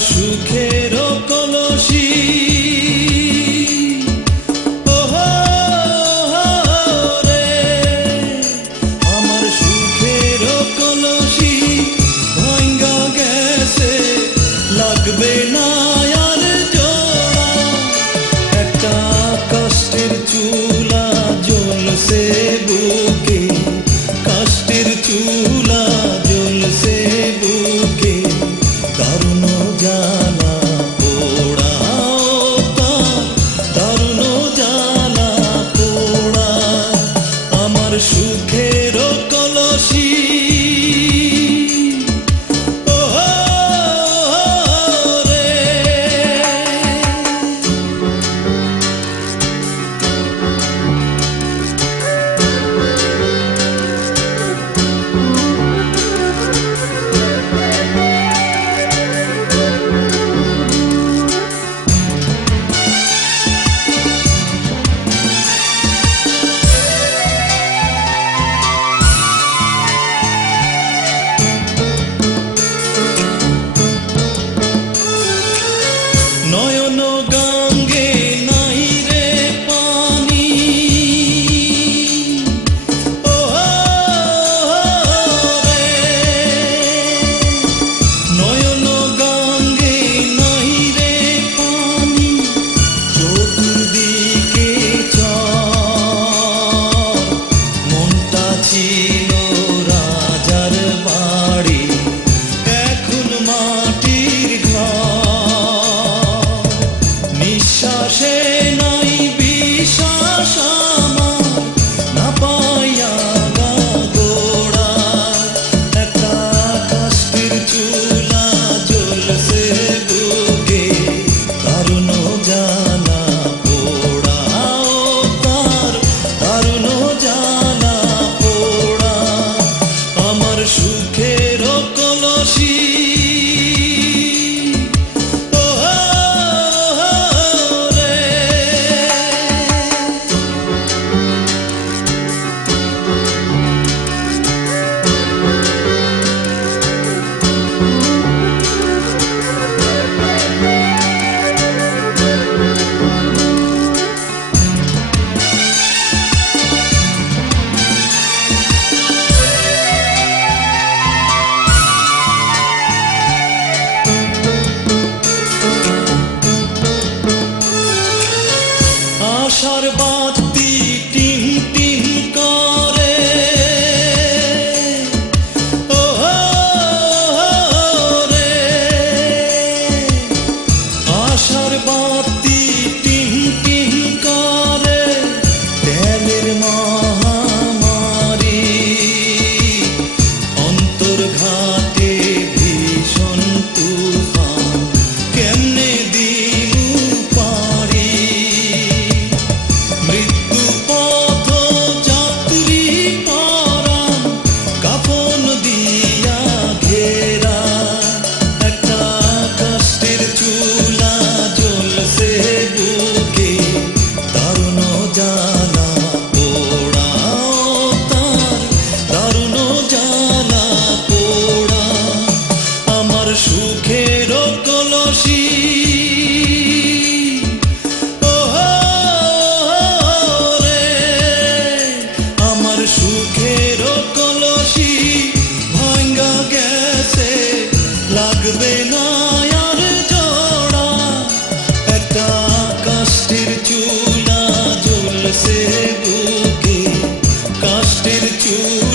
সুখের কলসি ওহো রে, আমার সুখের কলসি ভাঙ্গা গেছে, লাগবে না আর জোড়া। একটা কষ্টের চুলা জ্বলছে বুকে, কষ্টের চুলা জ্বলছে বুকে, দারুণ জ্বালা পোড়া, দারুণ জ্বালা পোড়া। আমার সুখের কলসি ওহো রে। নয়ন গঙ্গে নাই রে পানি, ওহো রে, নয়ন গঙ্গে নাই রে পানি, চতুর্দিকে চর, মনটা ছিল রাজার বাড়ি, এখন মাটির ঘর। নিঃশ্বাসে নাই বিশ্বাস আমার, না পাইয়া গোড়া। একটা কষ্টের চুলা জ্বলছে বুকে, দারুণ জ্বালা পোড়া, তার দারুণ জ্বালা পোড়া। আমার সুখের কলসি আশার বাতি টিম টিম করে, ওহো রে, আশার বাতি টিম টিম করে, তেলের মহামারী, অন্তর্ঘাতে ভীষণ তুফান, কেমনে দিনু পারি। মৃত্যু পথ যাত্রী পরাণ, কাফন দিয়া ঘেরা, একটা কষ্টের চুলা জ্বলছে বুকে, দারুণ জ্বালা পোড়া, তার দারুণ জ্বালা পোড়া। আমার সুখের কলসি ওহো রে, আমার সুখের কলসি ভাঙ্গা গেছে, লাগবে না আর জোড়া। একটা কষ্টের চুলা জ্বলছে বুকে, কষ্টের চুলা